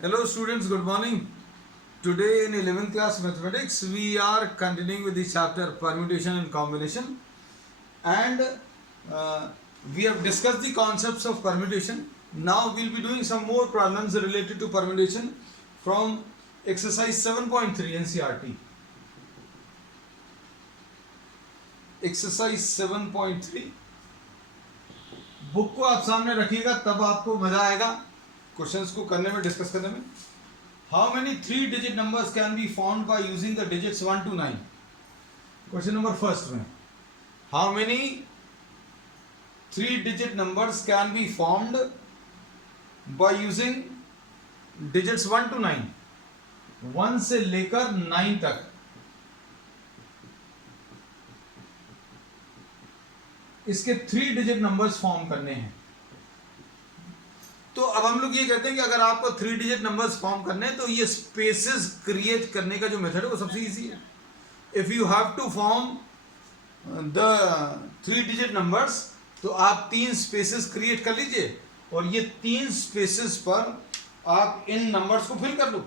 Hello students, good morning. Today in 11th class mathematics we are continuing with the chapter permutation and combination, and we have discussed the concepts of permutation. Now we will be doing some more problems related to permutation from exercise 7.3 NCERT. Exercise 7.3 book को आप सामने रखिएगा तब आपको मजा आएगा questions को करने में, डिस्कस करने में. How many 3 digit numbers can be found by using the digits 1 to 9. Question number first में how many 3 digit numbers can be found by using digits 1 to 9. 1 से लेकर 9 तक इसके 3 डिजिट नंबर्स फॉर्म करने हैं. तो अब हम लोग ये कहते हैं कि अगर आपको 3 डिजिट नंबर्स फॉर्म करने हैं तो ये स्पेसेस क्रिएट करने का जो मेथड है वो सबसे इजी है. If you have to form the 3 digit numbers तो आप 3 स्पेसेस क्रिएट कर लीजिए और ये 3 स्पेसेस पर आप इन नंबर्स को फिल कर लो.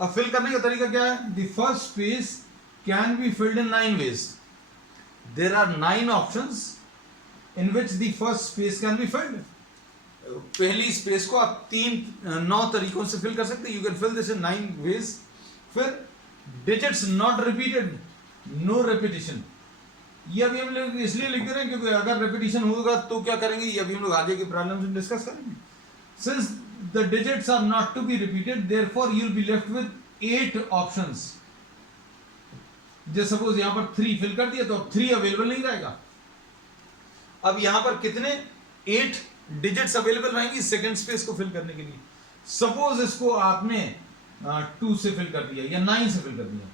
अब फिल करने का तरीका क्या है? The first space can be filled in 9 ways. There are 9 options in which the first space can be filled. पहली स्पेस को आप 9 तरीकों से फिल कर सकते हैं. You can fill this in 9 ways. फिर digits not repeated, no repetition. ये अभी हम लोग इसलिए लिख रहे हैं क्योंकि अगर repetition होगा तो क्या करेंगे, ये अभी हम लोग आगे के प्रॉब्लम में डिस्कस करेंगे. Since the digits are not to be repeated, therefore you will be left with 8 options. जैसे सपोज यहां पर 3 फिल कर दिया तो अब 3 अवेलेबल नहीं रहेगा. अब यहां पर कितने 8 डिजिट्स अवेलेबल रहेंगी सेकंड स्पेस को फिल करने के लिए. सपोज इसको आपने 2 से फिल कर दिया या 9 से फिल कर दिया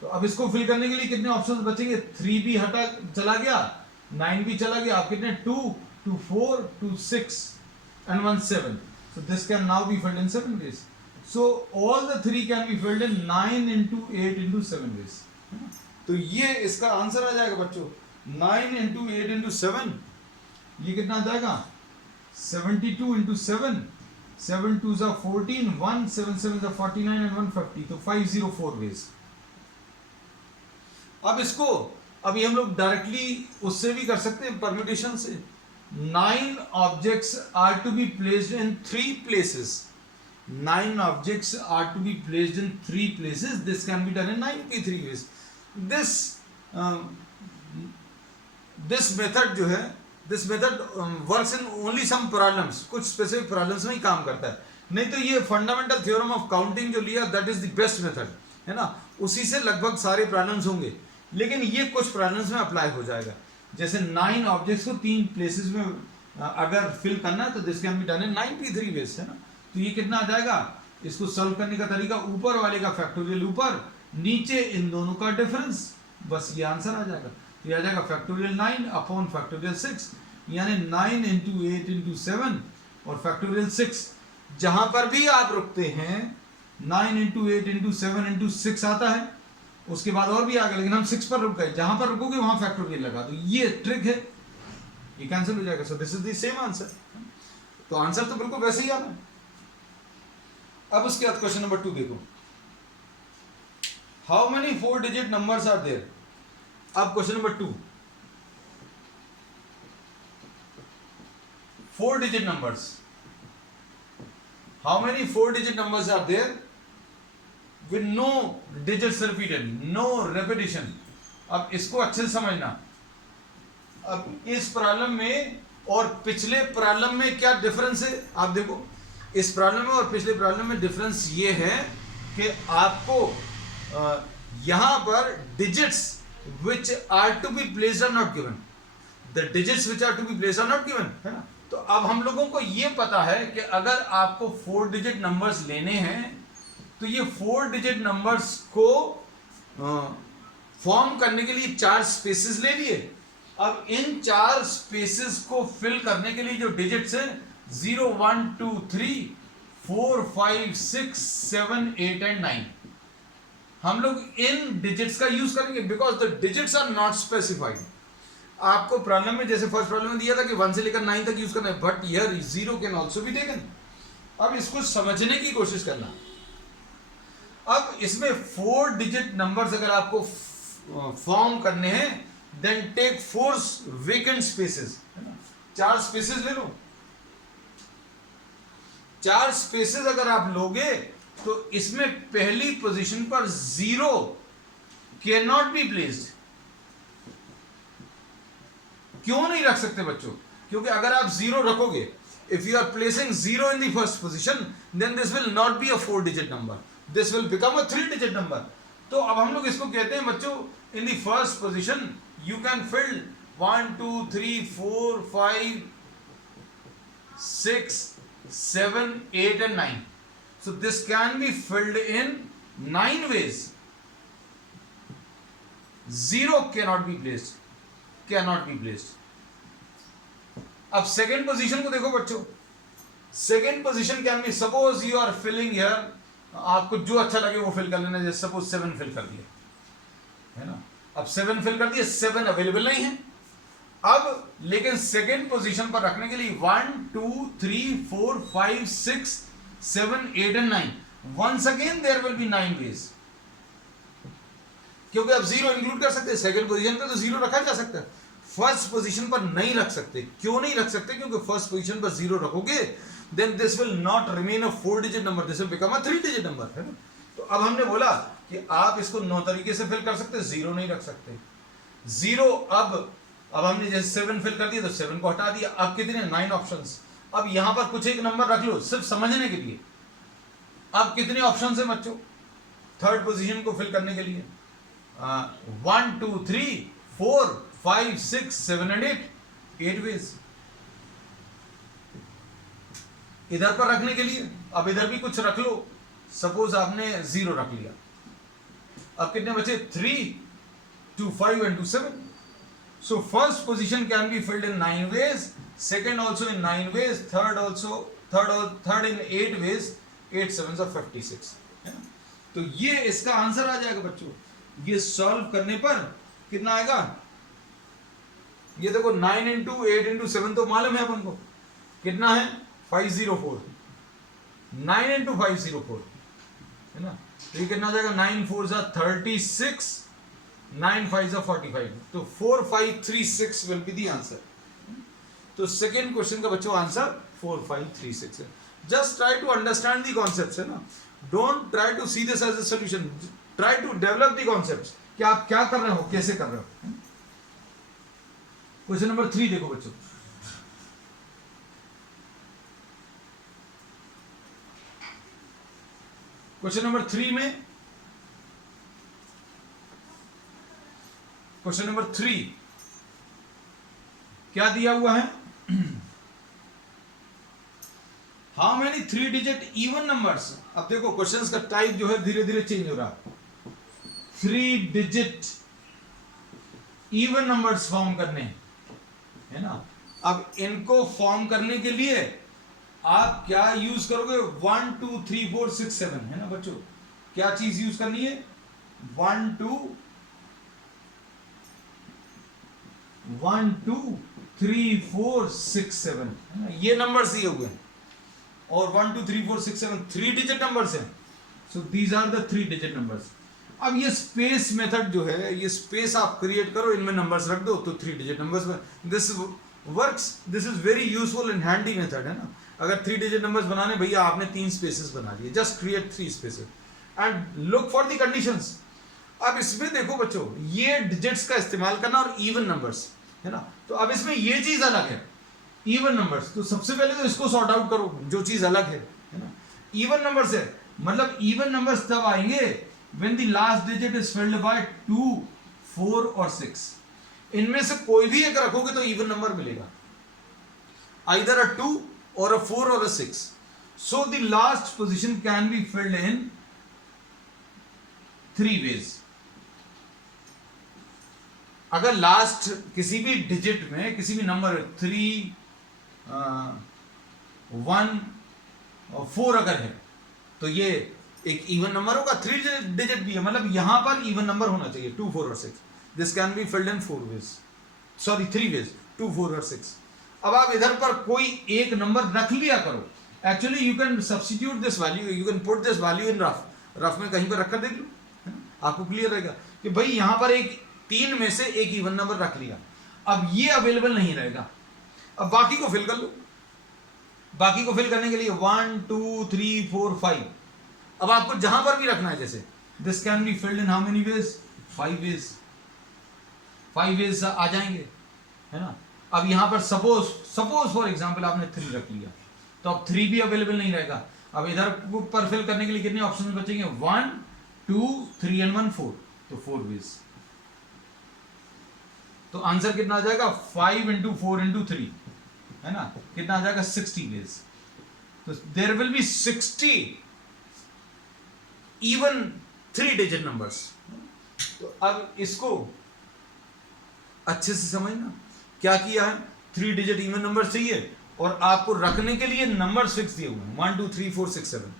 तो अब इसको फिल करने के लिए कितने ऑप्शंस बचेंगे? 3 भी हटा चला गया, 9 भी चला गया. आप कितने 2, 2 4, 2 6 and 1 7. So this can now be filled in 7 ways. So all the 3 can be filled in 9 into 8 into 7 ways. तो ये इसका आंसर आ जाएगा बच्चों. 9 into 8 into 7 ये कितना आ जाएगा? 72 into 7. 7 2s are 14, 1 7 7s are 49 and 150. तो 504 ways. अब इसको अभी हम लोग डायरेक्टली उससे भी कर सकते हैं परम्यूटेशन से. 9 objects are to be placed in 3 places. 9 objects are to be placed in 3 places. This can be done in 93 ways. This method जो है, this method works in only some problems. कुछ specific problems में ही काम करता है. नहीं तो ये fundamental theorem of counting जो लिया that is the best method है ना, उसी से लगभग सारे problems होंगे. लेकिन ये कुछ problems में apply हो जाएगा. जैसे 9 objects को 3 places में अगर fill करना है तो this can be done in 93 ways है ना. तो ये कितना आ जाएगा? इसको solve करने का तरीका ऊपर वाले का factorial ऊपर, नीचे इन दोनों का डिफरेंस, बस ये आंसर आ जाएगा. ये आ जाएगा फैक्टोरियल 9 अपॉन फैक्टोरियल 6, यानी 9 into 8 into 7 और फैक्टोरियल 6. जहां पर भी आप रुकते हैं 9 into 8 into 7 into 6 आता है, उसके बाद और भी आ गया, लेकिन हम 6 पर रुक गए. जहां पर रुकोगे वहां फैक्टोरियल लगा, तो ये ट्रिक है, ये कैंसिल हो जाएगा. So this is the same answer. तो आंसर तो बिल्कुल वैसे ही आना है. अब उसके बाद क्वेश्चन नंबर 2 देखो. How many 4-digit numbers are there? अब question number 2. 4-digit numbers. How many 4-digit numbers are there with no digits repeated, no repetition? अब इसको अच्छे से समझना. अब इस प्रॉब्लम में और पिछले प्रॉब्लम में क्या डिफरेंस है आप देखो. इस प्रॉब्लम में और पिछले प्रॉब्लम में डिफरेंस ये है कि आपको यहां पर digits which are to be placed are not given. The digits which are to be placed are not given है ना. तो अब हम लोगों को ये पता है कि अगर आपको 4 डिजिट नंबर्स लेने हैं तो ये 4 डिजिट नंबर्स को फॉर्म करने के लिए 4 स्पेसेस ले लिए. अब इन 4 स्पेसेस को फिल करने के लिए जो डिजिट्स हैं 0 1 2 3 4 5 6 7 8 and 9, हम लोग इन डिजिट्स का यूज करेंगे because the digits are not specified. आपको प्रॉब्लम में जैसे फर्स्ट प्रॉब्लम में दिया था कि 1 से लेकर 9 तक यूज करना है, but here 0 can also be taken. अब इसको समझने की कोशिश करना। अब इसमें 4 डिजिट नंबर्स अगर आपको फॉर्म करने हैं, देन टेक 4 वेकेंट स्पेसेस, है ना, 4 स्पेसेस ले लो। 4 स्पेसेस अगर आप लोगे तो इसमें पहली पोजीशन पर 0 कैन नॉट बी प्लेस्ड। क्यों नहीं रख सकते बच्चों? क्योंकि अगर आप 0 रखोगे, if you are placing 0 in the first position, then this will not be a 4 digit number, this will become a 3 digit number. तो अब हम लोग इसको कहते हैं बच्चों, in the first position you can fill 1 2 3 4 5 6 7 8 and 9. So this can be filled in 9 ways. 0 cannot be placed, cannot be placed. अब second position को देखो बच्चों। Second position can be, suppose you are filling here, आपको जो अच्छा लगे वो fill कर लेना। जैसे सपोज 7 फिल कर दिया, है ना। अब 7 फिल कर दिया, 7 अवेलेबल नहीं है। अब लेकिन सेकेंड पोजीशन पर रखने के लिए 1 2 3 4 5 6 7 8 and 9, once again there will be 9 ways, क्योंकि अब 0 इंक्लूड कर सकते हैं। सेकेंड पोजीशन पे तो 0 रखा जा सकता है, फर्स्ट पोजीशन पर नहीं रख सकते। क्यों नहीं रख सकते? क्योंकि फर्स्ट पोजीशन पर 0 रखोगे, then this will not remain a 4 digit number, this will become a 3 digit number, है ना। तो अब हमने बोला कि आप इसको 9 तरीके से फिल कर सकते, 0 नहीं रख सकते। 0 अब हमने जैसे 7 फिल कर दिया तो 7 को हटा दिया। अब कितने? 9 ऑप्शंस। अब यहां पर कुछ एक नंबर रख लो सिर्फ समझने के लिए। अब कितने ऑप्शन है बच्चों थर्ड पोजीशन को फिल करने के लिए? 1 2 3 4 5 6 7 and 8 वेज इधर पर रखने के लिए। अब इधर भी कुछ रख लो, सपोज आपने 0 रख लिया। अब कितने बचे? 3 2 5 and 2 7. So first position can be filled in 9 ways, second also in 9 ways, third in 8 ways, 8 sevens are 56, है ना। तो ये इसका आंसर आ जाएगा बच्चों। ये सॉल्व करने पर कितना आएगा? ये देखो 9 into 8 into 7 तो मालूम है अपन को कितना है, 504। 9 into 504, है ना। तो ये कितना आ जाएगा? 9 4s are 36, 9 5s are 45, तो 4 5 3 6 will be the answer। तो सेकेंड क्वेश्चन का बच्चों आंसर 4 5 3 6 है। Just try to understand the concepts, है ना। Don't try to see this as a solution, try to develop the concepts कि आप क्या कर रहे हो, कैसे कर रहे हो। क्वेश्चन नंबर 3 देखो बच्चों। क्वेश्चन नंबर 3 में, क्वेश्चन नंबर 3 क्या दिया हुआ है? How many 3 digit even numbers. अब देखो क्वेश्चंस का टाइप जो है धीरे धीरे चेंज हो रहा है। 3 डिजिट इवन नंबर्स फॉर्म करने, है ना। अब इनको फॉर्म करने के लिए आप क्या यूज करोगे? 1 2 3 4 6 7, है ना बच्चों। क्या चीज यूज करनी है? 1 2 3 4 6 7, है ना। ये नंबर्स दिए हुए हैं और 1 2 3 4 6 7 3 डिजिट नंबर्स हैं। So these are the 3 digit numbers. अब ये स्पेस मेथड जो है, ये स्पेस आप क्रिएट करो, इनमें नंबर्स रख दो तो 3 डिजिट नंबर्स में this works. This is very useful and handy method, है ना। अगर 3 डिजिट नंबर्स बनाने, भैया आपने 3 स्पेसेस बना दिए, just create 3 spaces and look for the conditions. अब इसमें देखो बच्चों, ये डिजिट्स का इस्तेमाल करना और इवन नंबर्स, है ना। तो अब इसमें ये चीज अलग है, इवन नंबर्स। तो सबसे पहले तो इसको सॉर्ट आउट करो, जो चीज अलग है ना। इवन नंबर्स है, मतलब इवन नंबर्स तब आएंगे when the last digit is filled by 2 4 और 6। इनमें से कोई भी एक रखोगे तो इवन नंबर मिलेगा, either a 2 or a 4 or a 6। so the last position can be filled in 3 ways। अगर लास्ट किसी भी डिजिट में किसी भी नंबर 3 1 और 4 अगर है तो ये एक इवन नंबर होगा। 3 डिजिट भी है, मतलब यहां पर इवन नंबर होना चाहिए 2 4 और 6। This can be filled in 4 ways, sorry 3 ways, 2 4 और 6। अब आप इधर पर कोई एक नंबर रख लिया करो, actually you can substitute this value, you can put this value in rough, rough में कहीं पर रखकर देख लो, है ना, आपको क्लियर रहेगा कि भाई यहाँ पर एक 3 में से एक इवन नंबर रख लिया, अब ये अवेलेबल नहीं रहेगा, अब बाकी को फिल कर लो। बाकी को फिल करने के लिए 1 2 3 4 5, अब आपको जहां पर भी रखना है, जैसे this can be filled in how many ways, 5 ways, 5 ways आ जाएंगे, है ना। अब यहां पर सपोज फॉर एग्जांपल आपने 3 रख लिया, तो अब 3 भी अवेलेबल नहीं रहेगा। अब इधर पर फिल करने के लिए कितने ऑप्शन बचेंगे, 1 2 3 एंड 1 4, तो 4 वेज। तो आंसर कितना आ जाएगा, 5 इंटू 4 इंटू 3, है ना, कितना आ जाएगा 60 वेज। तो there will be 60 even 3 digit numbers. तो अब इसको अच्छे से समझना, क्या किया है, 3 डिजिट इवन नंबर चाहिए और आपको रखने के लिए नंबर फिक्स दिए हुए हैं 1 2 3 4 6 7।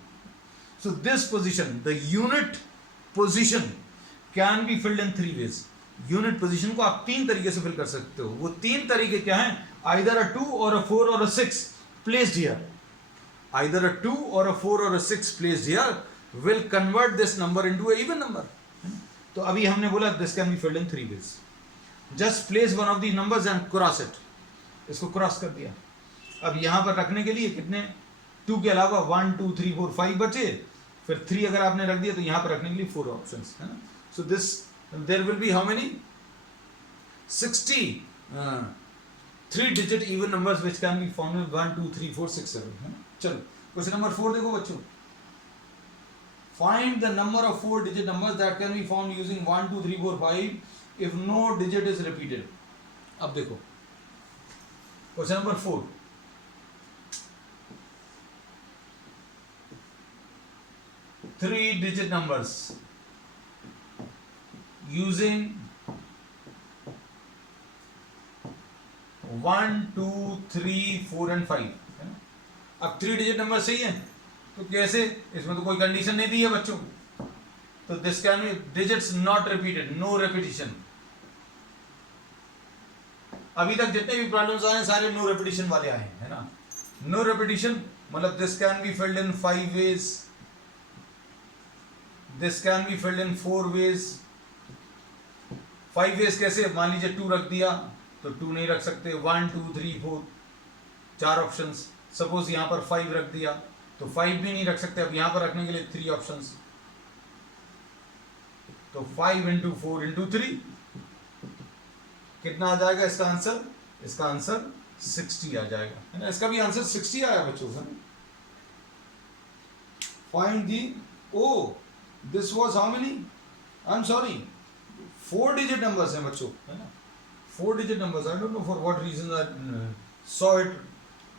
So this position, the unit position can be filled in 3 ways. Unit position को आप 3 तरीके से फिल कर सकते हो। वो 3 तरीके क्या हैं, आइदर अ 2 और अ 4 और a 6 placed here, either a 2 और अ 4 और a 6 placed here will convert this number into a even number. तो अभी हमने बोला this can be filled in 3 ways. Just place one of the numbers and cross it, इसको cross कर दिया। अब यहां पर रखने के लिए कितने, 2 के अलावा 1 2 3 4 5 बचे, फिर 3 अगर आपने रख दिया तो यहां पर रखने के लिए 4 ऑप्शंस, है ना। So this there will be how many, 60 3 digit even numbers which can be found in 1 2 3 4 6 7, है ना। चलो क्वेश्चन नंबर 4 देखो बच्चों, find the number of 4 digit numbers that can be found using 1 2 3 4 5 if no digit is repeated. अब देखो question number 4, three digit numbers using 1 2 3 4 and 5, है ना। अब 3 डिजिट नंबर सही है, तो कैसे, इसमें तो कोई कंडीशन नहीं दी है बच्चों, तो this can be digits not repeated, no repetition. अभी तक जितने भी प्रॉब्लम्स आए हैं सारे नो रेपिटेशन वाले आए हैं, है ना। नो रेपिटेशन मतलब this can be filled in 5 ways, this can be filled in 4 ways. 5 ways कैसे, मान लीजिए 2 रख दिया तो 2 नहीं रख सकते, 1 2 3 4 4 ऑप्शंस। सपोज यहां पर 5 रख दिया तो 5 भी नहीं रख सकते, अब यहां पर रखने के लिए 3 ऑप्शंस, तो 5 इंटू 4 इंटू 3 कितना आ जाएगा इसका आंसर, इसका आंसर 60 आ जाएगा, है ना। इसका भी आंसर 60 आया बच्चों, है ना। Find the, oh this was how many, I'm sorry 4 digit numbers हैं बच्चों, है ना। 4 digit numbers, I don't know for what reason I saw it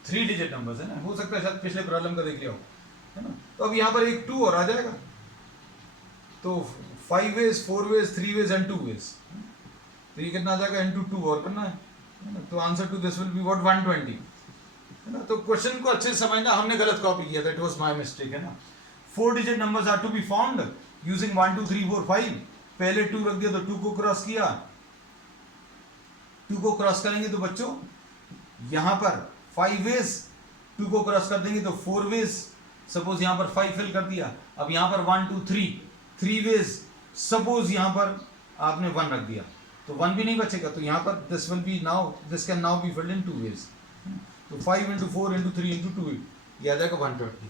3 digit numbers, है ना। हो सकता है शायद पिछले प्रॉब्लम का देख लिया हो, है ना। तो अब यहां पर एक 2 और आ जाएगा, तो 5 ways 4 ways 3 ways and 2 ways, तो ये कितना आ जाएगा, इनटू 2 और करना है ना। तो answer to this will be what 120, है ना। तो क्वेश्चन को अच्छे से समझना, हमने गलत कॉपी किया था, इट वाज माय मिस्टेक, है ना। 4 digit numbers are to be found using 1 2 3 4 5, पहले 2 रख दिया तो 2 को क्रॉस किया, 2 को क्रॉस करेंगे तो बच्चों यहां पर 5 वेज, 2 को क्रॉस कर देंगे तो 4 वेज। सपोज यहां पर 5 फिल कर दिया, अब यहां पर 1 2 3 वेज, सपोज यहां पर आपने 1 रख दिया तो 1 भी नहीं बचेगा, तो यहां पर this will be now, this can now be filled in 2 ways, तो 5 इंटू 4 इंटू 3 इंटू 2 ये आ जाएगा 120।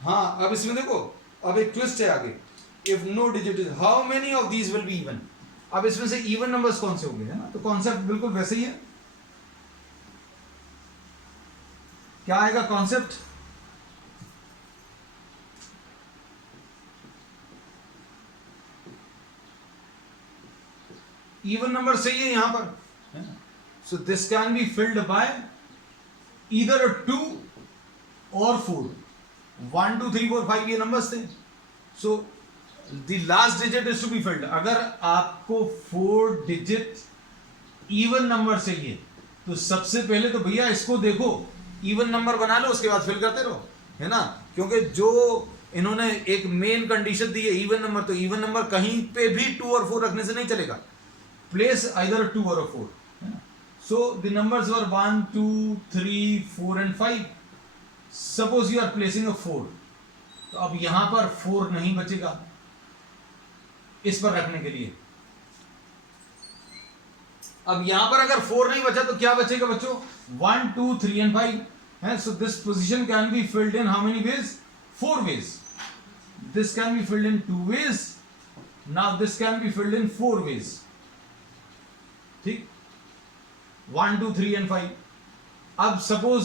हाँ, अब इसमें देखो, अब एक ट्विस्ट है आगे, if no digit is how many of these will be even. अब इसमें से इवन नंबर्स कौन से होंगे, है ना। तो कॉन्सेप्ट बिल्कुल वैसे ही है, क्या आएगा कॉन्सेप्ट, इवन नंबर सही है यहां पर, है ना। So this can be filled by either 2 और 4, 1 2 3 4 5 ये नंबर्स थे। So the last digit is to be filled. अगर आपको 4 डिजिट इवन नंबर चाहिए तो सबसे पहले तो भैया इसको देखो, इवन नंबर बना लो, उसके बाद फिल करते रहो, है ना। क्योंकि जो इन्होंने एक मेन कंडीशन दी है इवन नंबर, तो इवन नंबर कहीं पे भी 2 और 4 रखने से नहीं चलेगा, प्लेस आइदर 2 और 4, है ना। So the numbers were 1 2 3 4 and 5, suppose you are placing a 4, तो अब यहां पर 4 नहीं बचेगा इस पर रखने के लिए। अब यहां पर अगर 4 नहीं बचा तो क्या बचेगा बच्चों? 1 2 3 एंड 5 है। So this position can be filled in how many ways? 4 ways. This can be filled in 2 ways, now this can be filled in 4 ways. ठीक, 1 2 3 एंड 5। अब सपोज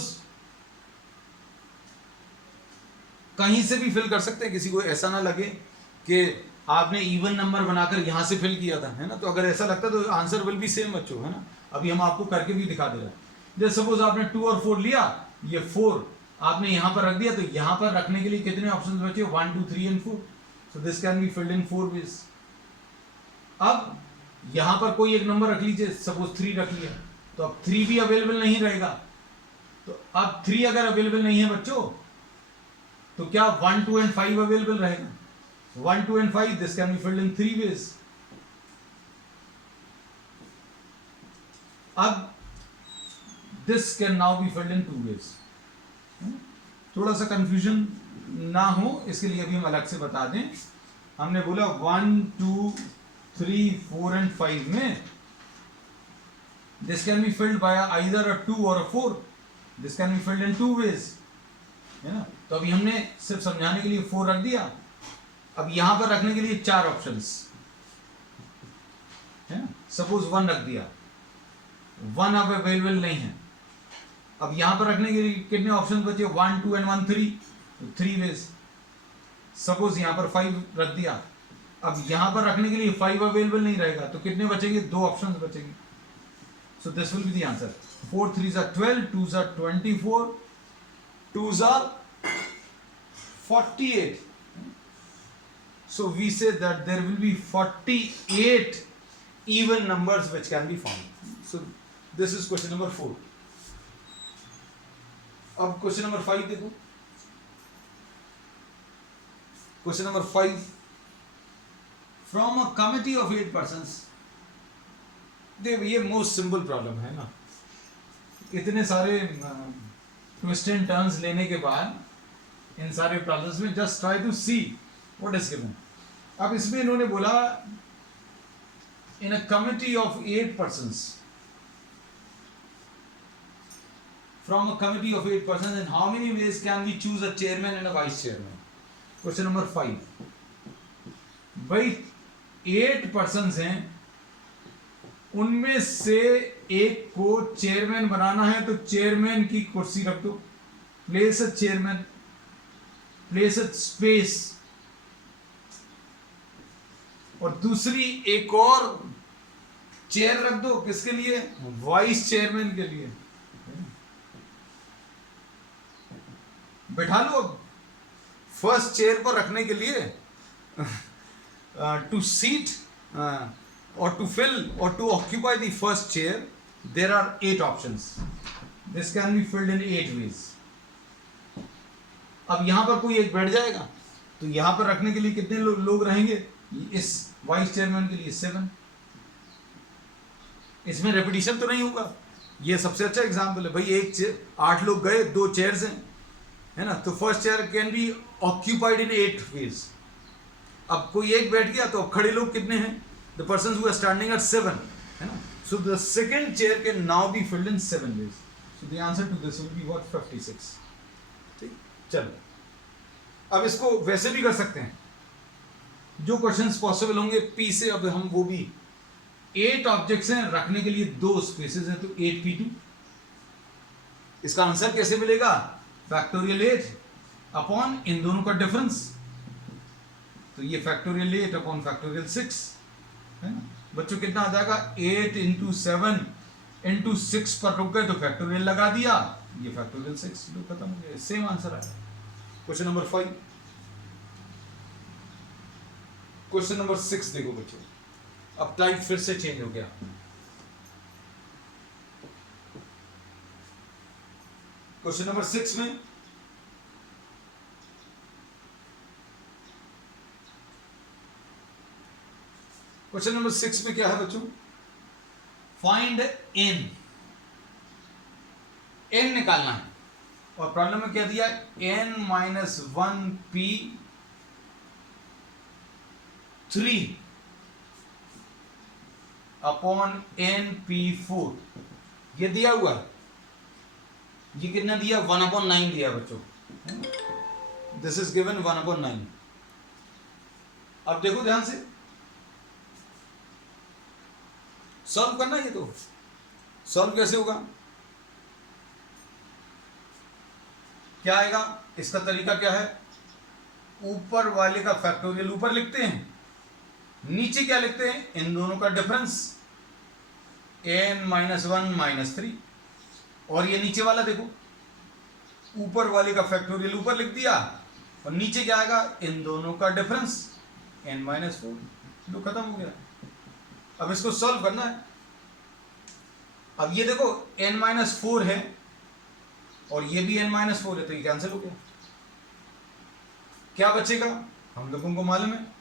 कहीं से भी फिल कर सकते हैं, किसी को ऐसा ना लगे कि आपने इवन नंबर बनाकर यहां से फिल किया था, है ना। तो अगर ऐसा लगता तो आंसर विल बी सेम बच्चों, है ना। अभी हम आपको करके भी दिखा दे रहे हैं। जैसे सपोज आपने 2 और 4 लिया, ये 4 आपने यहां पर रख दिया, तो यहां पर रखने के लिए कितने ऑप्शंस बचे? 1 2 3 and 4। So this can be filled in 4 ways. अब यहां पर कोई एक नंबर रख लीजिए, सपोज 3 रख लिया, तो अब 3 भी अवेलेबल नहीं रहेगा। तो अब 3 अगर अवेलेबल नहीं है बच्चों, तो क्या 1 2 एंड 5 अवेलेबल रहेगा? 1 2 and 5, this can be filled in 3 ways. अब this can now be filled in 2 ways. थोड़ा सा कंफ्यूजन ना हो इसके लिए अभी हम अलग से बता दें। हमने बोला 1 2 3 4 and 5 में this can be filled by either a 2 or a 4. This can be filled in 2 ways, है ना। तो अभी हमने सिर्फ समझाने के लिए 4 रख दिया। अब यहां पर रखने के लिए 4 ऑप्शंस है ना। सपोज 1 रख दिया, 1 अब अवेलेबल नहीं है। अब यहां पर रखने के लिए कितने ऑप्शंस बचे? 1 2 एंड 1 3, तो 3 वेज। सपोज यहां पर 5 रख दिया, अब यहां पर रखने के लिए 5 अवेलेबल नहीं रहेगा, तो कितने बचेंगे? 2 ऑप्शंस बचेंगे। So this will be the answer. 4 3s are 12, 2s are 24, 2s are 48. So we say that there will be 48 even numbers which can be found. So this is question number 4. अब question number 5 देखो। Question number 5. From a committee of 8 persons. देखो ये most simple problem है ना। इतने सारे twist and turns लेने के बाद इन सारे प्रॉब्लम्स में just try to see what is given. अब इसमें इन्होंने बोला in a committee of 8 persons, from a committee of 8 persons, in how many ways can we choose a chairman and a vice chairman? Question number 5. भाई 8 persons हैं, उनमें से एक को चेयरमैन बनाना है, तो चेयरमैन की कुर्सी रख दो, place a chairman, place a space, और दूसरी एक और चेयर रख दो, किसके लिए? वाइस चेयरमैन के लिए। बैठा लो। फर्स्ट चेयर पर रखने के लिए to seat or to fill or to occupy the first chair, there are 8 options. This can be filled in 8 ways. अब यहां पर कोई एक बैठ जाएगा, तो यहां पर रखने के लिए कितने लोग रहेंगे? इस वाइस चेयरमैन के लिए 7। इसमें रेपिटेशन तो नहीं होगा। ये सबसे अच्छा एग्जाम्पल है भाई। 8 लोग गए, 2 चेयर्स हैं, है ना। तो first chair can be occupied in 8 ways. अब कोई एक बैठ गया, तो अब खड़े लोग कितने हैं? The persons who are standing are 7, है ना। So the second chair can now be filled in 7 ways. So the answer to this will be what? 56. ठीक, चलो अब इसको वैसे भी कर सकते हैं, जो क्वेश्चंस पॉसिबल होंगे पी से। अब हम वो भी 8 ऑब्जेक्ट्स हैं, रखने के लिए 2 स्पेसेस हैं, तो 8p2। इसका आंसर कैसे मिलेगा? फैक्टोरियल 8 अपॉन इन दोनों का डिफरेंस, तो ये फैक्टोरियल 8 अपॉन फैक्टोरियल 6 है ना। बच्चों कितना आ जाएगा? 8 इंटू 7 इंटू 6 पर रुक गए तो फैक्टोरियल लगा दिया, ये फैक्टोरियल 6, लो खत्म हो गया। सेम आंसर आया। Question number 5। क्वेश्चन नंबर 6 देखो बच्चों, अब टाइप फिर से चेंज हो गया। क्वेश्चन नंबर 6 में क्वेश्चन नंबर 6 में क्या है बच्चों? Find N. एन निकालना है। और प्रॉब्लम में क्या दिया है n-1p3 अपॉन np4 ये दिया हुआ, ये कितना दिया 1/9 दिया बच्चों, दिस इज गिवन 1/9। अब देखो ध्यान से सॉल्व करना, ये तो सॉल्व कैसे होगा, क्या आएगा, इसका तरीका क्या है, ऊपर वाले का फैक्टोरियल ऊपर लिखते हैं, नीचे क्या लिखते हैं, इन दोनों का डिफरेंस n-1 -3, और ये नीचे वाला देखो ऊपर वाले का फैक्टोरियल ऊपर लिख दिया और नीचे क्या आएगा, इन दोनों का डिफरेंस n-4, जो खत्म हो गया। अब इसको सॉल्व करना है। अब ये देखो n-4 है और ये भी n-4 है, तो ये कैंसिल हो गया। क्या बचेगा, हम लोगों को मालूम है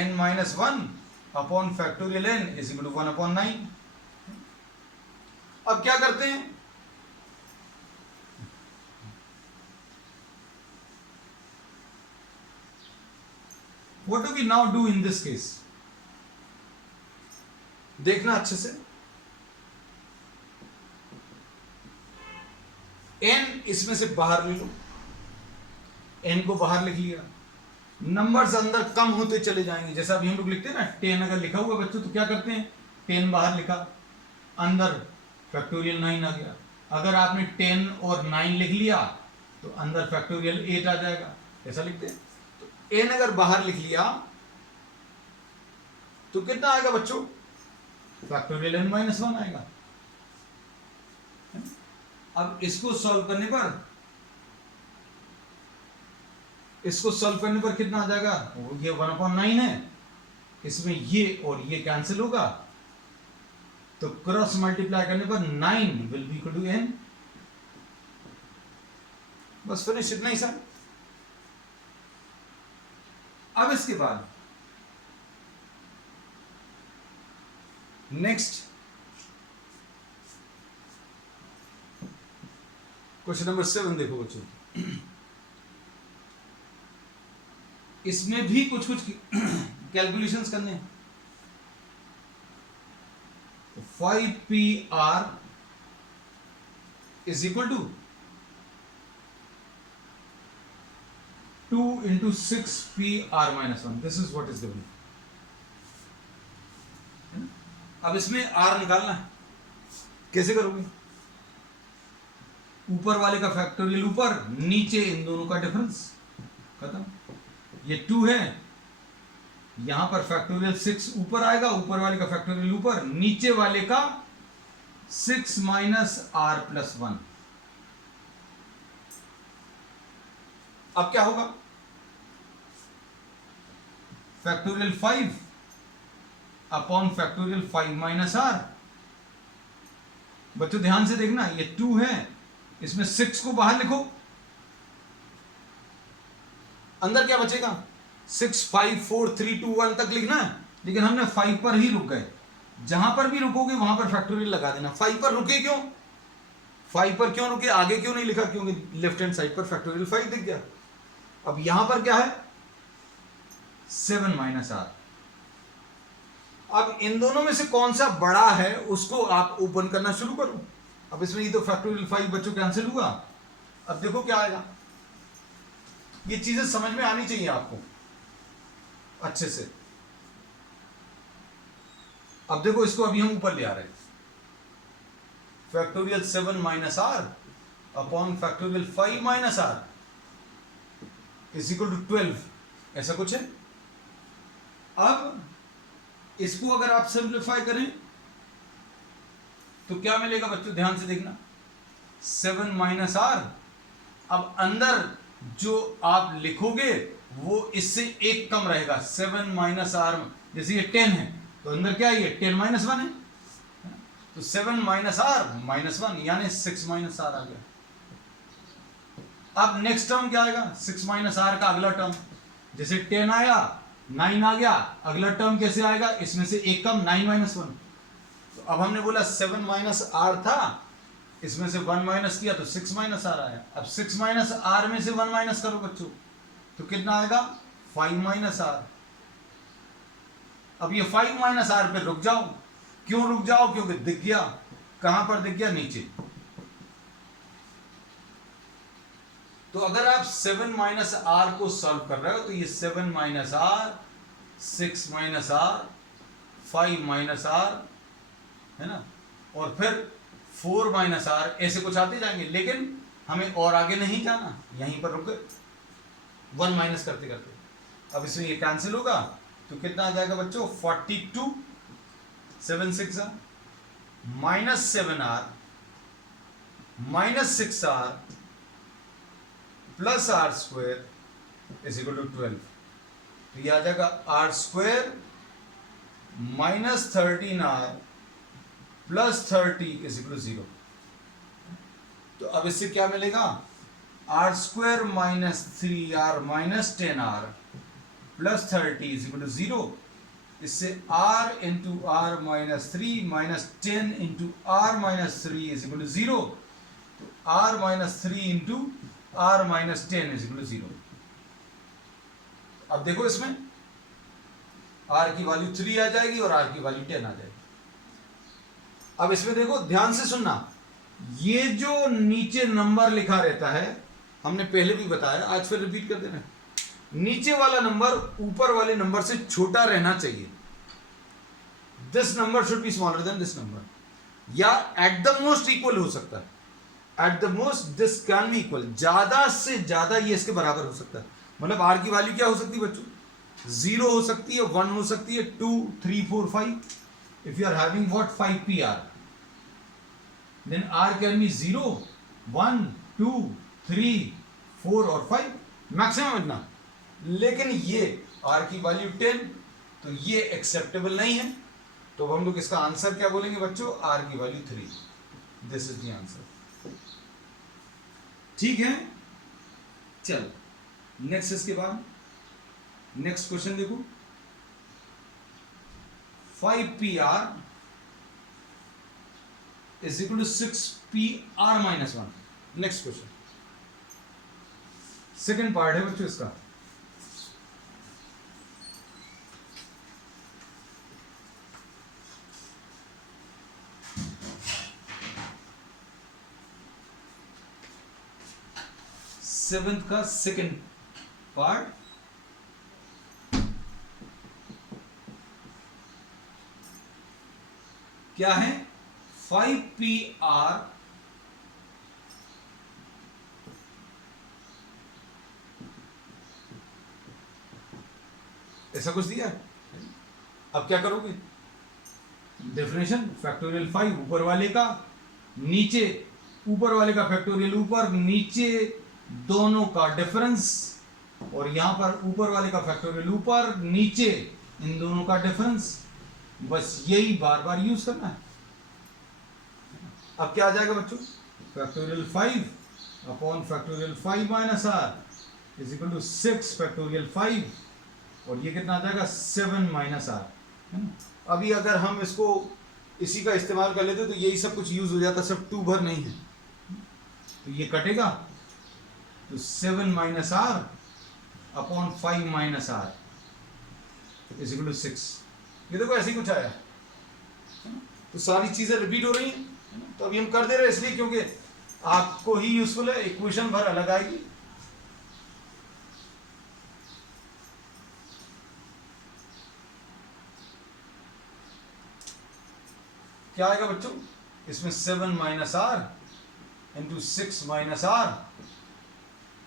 n-1 upon factorial n is equal to 1/9। अब क्या करते हैं, what do we now do in this case, देखना अच्छे से, n इसमें से बाहर ले लो, n को बाहर लिख लिया, नंबर्स अंदर कम होते चले जाएंगे, जैसा अभी हम लोग लिखते हैं ना 10 अगर लिखा हुआ बच्चों तो क्या करते हैं 10 बाहर लिखा, अंदर फैक्टोरियल 9 आ गया। अगर आपने 10 और 9 लिख लिया तो अंदर फैक्टोरियल 8 आ जाएगा, ऐसा लिखते हैं। तो n अगर बाहर लिख लिया तो कितना आएगा बच्चों, फैक्टोरियल n-1 आएगा। अब इसको सॉल्व करने पर कितना आ जाएगा, ये 1/9 है, इसमें ये और ये कैंसिल होगा, तो क्रॉस मल्टीप्लाई करने पर 9 will be equal to n। बस फिनिश, इतना ही सर। अब इसके बाद नेक्स्ट क्वेश्चन नंबर 7 देखो बच्चों, इसमें भी कुछ कैलकुलेशंस करने हैं। 5pr is equal to 2 into 6pr minus 1, this is what is given। अब इसमें r निकालना है, कैसे करोगे, ऊपर वाले का फैक्टोरियल ऊपर, नीचे इन दोनों का डिफरेंस, खत्म। ये 2 है, यहां पर फैक्टोरियल 6 ऊपर आएगा, ऊपर वाले का फैक्टोरियल ऊपर, नीचे वाले का 6 माइनस r प्लस 1। अब क्या होगा, factorial 5 upon factorial 5 minus r। बच्चों ध्यान से देखना, ये 2 है, इसमें 6 को बाहर लिखो, अंदर क्या बचेगा, 6 5 4 3 2 1 तक लिखना है, लेकिन हमने 5 पर ही रुक गए। जहां पर भी रुकोगे वहां पर फैक्टोरियल लगा देना। 5 पर रुके क्यों, 5 पर क्यों रुके, आगे क्यों नहीं लिखा, क्योंकि लेफ्ट हैंड साइड पर फैक्टोरियल 5 दिख गया। अब यहां पर क्या है 7 माइनस r। अब इन दोनों में से कौन सा बड़ा है उसको आप ओपन करना शुरू करो। अब इसमें ये तो फैक्टोरियल 5 बच्चों कैंसिल हुआ। अब देखो क्या आएगा, ये चीजें समझ में आनी चाहिए आपको अच्छे से। अब देखो इसको अभी हम ऊपर ले आ रहे हैं, factorial 7 minus r upon factorial 5 minus r is equal to 12, ऐसा कुछ है। अब इसको अगर आप सिंप्लीफाई करें तो क्या मिलेगा बच्चों, ध्यान से देखना, 7 माइनस r। अब अंदर जो आप लिखोगे वो इससे एक कम रहेगा, 7 माइनस r, जैसे ये 10 है तो अंदर क्या है, ये 10 माइनस 1 है, तो 7 माइनस r माइनस 1 यानी 6 माइनस r आ गया। अब नेक्स्ट टर्म क्या आएगा, 6 माइनस r का अगला टर्म, जैसे 10 आया 9 आ गया, अगला टर्म कैसे आएगा, इसमें से एक कम 9 माइनस 1। तो अब हमने बोला 7 माइनस r था, इसमें से 1 माइनस किया तो 6 माइनस आर आया। अब 6 माइनस आर में से 1 माइनस करो बच्चों, तो कितना आएगा 5 माइनस आर। अब ये 5 माइनस आर पे रुक जाओ। क्यों रुक जाओ? क्योंकि दिख गया। कहां पर दिख गया? नीचे। तो अगर आप 7 माइनस आर को सॉल्व कर रहे हो तो ये 7 minus r, 6 minus r, 5 minus r, है ना, और फिर 4 माइनस आर, ऐसे कुछ आते जाएंगे। लेकिन हमें और आगे नहीं जाना, यहीं पर रुक गए 1 माइनस करते करते। अब इसमें ये कैंसिल होगा तो कितना आ जाएगा बच्चों? 42, 7 6 minus 7 r minus 6 r plus r square is equal to 12। तो ये आ जाएगा r square minus 13 r plus 30 is equal to 0। तो अब इससे क्या मिलेगा? R square minus 3 r minus 10 r plus 30 is equal to 0। इससे r into r minus 3 minus 10 into r minus 3 is equal to 0। तो r minus 3 into r minus 10 is equal to 0। अब देखो इसमें r की वैल्यू 3 आ जाएगी और r की value 10 आ जाएगी। अब इसमें देखो, ध्यान से सुनना, ये जो नीचे नंबर लिखा रहता है, हमने पहले भी बताया, आज फिर रिपीट कर देना, नीचे वाला नंबर ऊपर वाले नंबर से छोटा रहना चाहिए। This number should be smaller than this number, या एट द मोस्ट इक्वल हो सकता है। At the most this can B equal, ज्यादा से ज्यादा ये इसके बराबर हो सकता है। मतलब आर की वैल्यू क्या हो सकती है बच्चों? 0 हो सकती है, 1 हो सकती है, 2 3 4 5। If you are having what 5 pr, then r can be 0 1 2 3 4 और 5, मैक्सिमम इतना। लेकिन ये r की वैल्यू 10, तो ये एक्सेप्टेबल नहीं है। तो हम लोग इसका आंसर क्या बोलेंगे बच्चों? r की value 3। This is the answer. ठीक है, चलो नेक्स्ट। इसके बाद नेक्स्ट क्वेश्चन देखो, 5pr is equal to 6pr minus 1। Next question, second part है बच्चों इसका। सेवेंथ का सेकेंड पार्ट, क्या है? 5pr ऐसा कुछ दिया है। अब क्या करोगे? डेफिनेशन, फैक्टोरियल 5 ऊपर वाले का, नीचे ऊपर वाले का फैक्टोरियल ऊपर, नीचे दोनों का डिफरेंस, और यहां पर ऊपर वाले का फैक्टोरियल ऊपर, नीचे इन दोनों का डिफरेंस। बस यही बार बार यूज करना है। अब क्या आ जाएगा बच्चों? Factorial 5 upon factorial 5 minus r is equal to 6 factorial 5, और ये कितना आ जाएगा? 7 माइनस आर, है ना। अभी अगर हम इसको इसी का इस्तेमाल कर लेते तो यही सब कुछ यूज हो जाता, सब 2 भर नहीं है, तो ये कटेगा। तो 7 minus r upon 5 minus r is equal to 6। ये देखो ऐसे ही कुछ आया, तो सारी चीजें रिपीट हो रही हैं। तो अभी हम कर दे रहे हैं इसलिए क्योंकि आपको ही यूजफुल है, इक्वेशन भर अलग आएगी। क्या आएगा बच्चों? इसमें 7 minus r into 6 minus r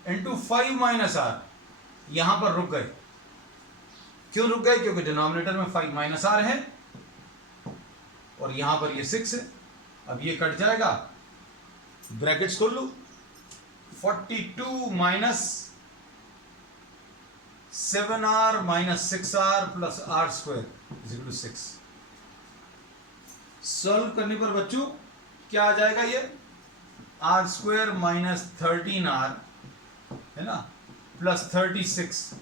into 5 minus r. यहां पर रुक गए। क्यों रुक गए? क्योंकि डिनोमिनेटर में 5 माइनस आर है और यहां पर ये 6 है। अब ये कट जाएगा, ब्रैकेट्स खोल लो, 42 minus 7r minus 6r plus r square is equal to 6। Solve करने पर बच्चों क्या आ जाएगा? ये आर स्क्वायर माइनस 13r, है ना, प्लस 36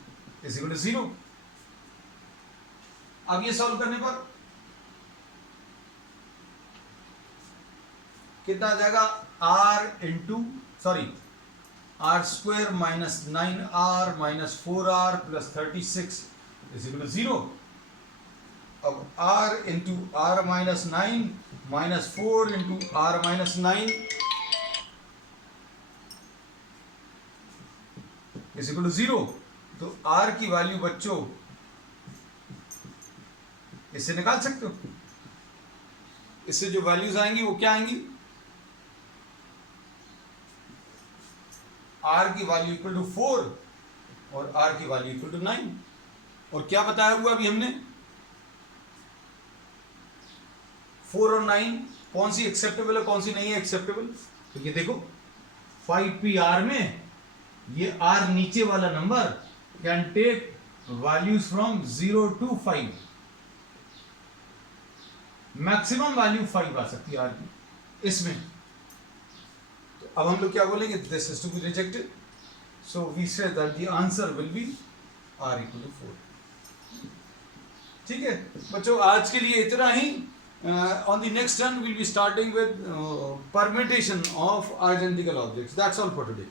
इज इक्वल टू 0। अब ये सॉल्व करने पर कितना आ जाएगा? r into sorry r square minus 9r minus 4r plus 36 is equal to 0. अब r into r minus 9 minus 4 into r minus 9 is equal to 0. तो r की वैल्यू बच्चों इससे निकाल सकते हो. इससे जो वैल्यूज आएंगी वो क्या आएंगी, r की वैल्यू इक्वल टू 4 और r की वैल्यू इक्वल टू 9. और क्या बताया हुआ अभी हमने, 4 और 9 कौन सी एक्सेप्टेबल है कौन सी नहीं है एक्सेप्टेबल. तो ये देखो 5pr में ये r नीचे वाला number can take values from 0 to 5. Maximum value 5 आ सकती है r की इसमें. तो अब हम लोग क्या बोलेंगे, this is to be rejected. So we say that the answer will be r equal to 4. ठीक है बच्चों, आज के लिए इतना ही. On the next turn we'll be starting with permutation of identical objects. That's all for today.